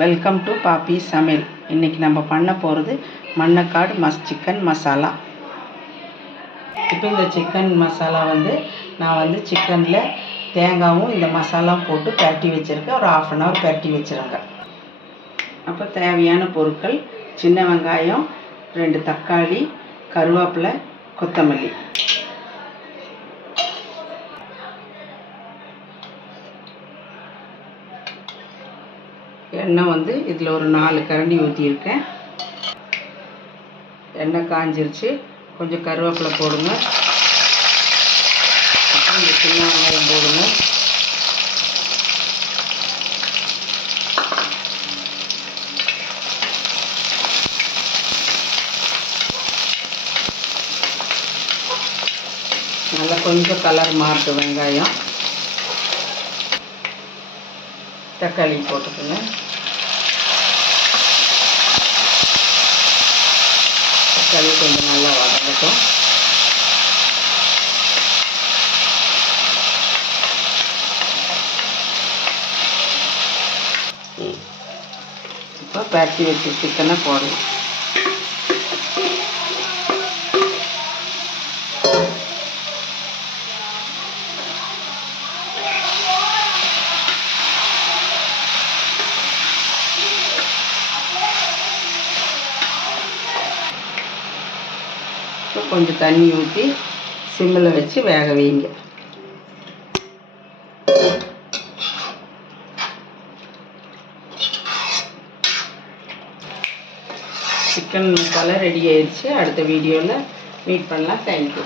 Welcome to பாப்பி சமையல். இன்றைக்கி நம்ம பண்ண போகிறது மண்ணக்காடு சிக்கன் மசாலா. இப்போ இந்த சிக்கன் மசாலா நான் சிக்கனில் தேங்காயும் இந்த மசாலாவும் போட்டு பரட்டி வச்சுருக்கேன். ஒரு 1/2 hour பரட்டி வச்சுருங்க. அப்போ தேவையான பொருட்கள்: சின்ன வெங்காயம், 2 தக்காளி, கருவேப்பிலை, கொத்தமல்லி. எண்ணெய் இதில் ஒரு 4 கரண்டி ஊற்றியிருக்கேன். எண்ணெய் காஞ்சிருச்சு. கொஞ்சம் கருவேப்பிலை போடுங்க. அப்புறம் இந்த சின்ன வெங்காயம் போடுங்க. நல்லா கொஞ்சம் கலர் மாறும் வெங்காயம். தக்காளி போட்டுக்கோங்க. தக்காளி கொஞ்சம் நல்லா வதங்கட்டும். இப்போ பரட்டி வச்சு சிக்கனை போடலாம். கொஞ்சம் தண்ணி ஊற்றி சிம்மில் வச்சு வேக வைங்க. சிக்கன் மசாலா ரெடி ஆயிடுச்சு. அடுத்த வீடியோவில் மீட் பண்ணலாம். தேங்க்யூ.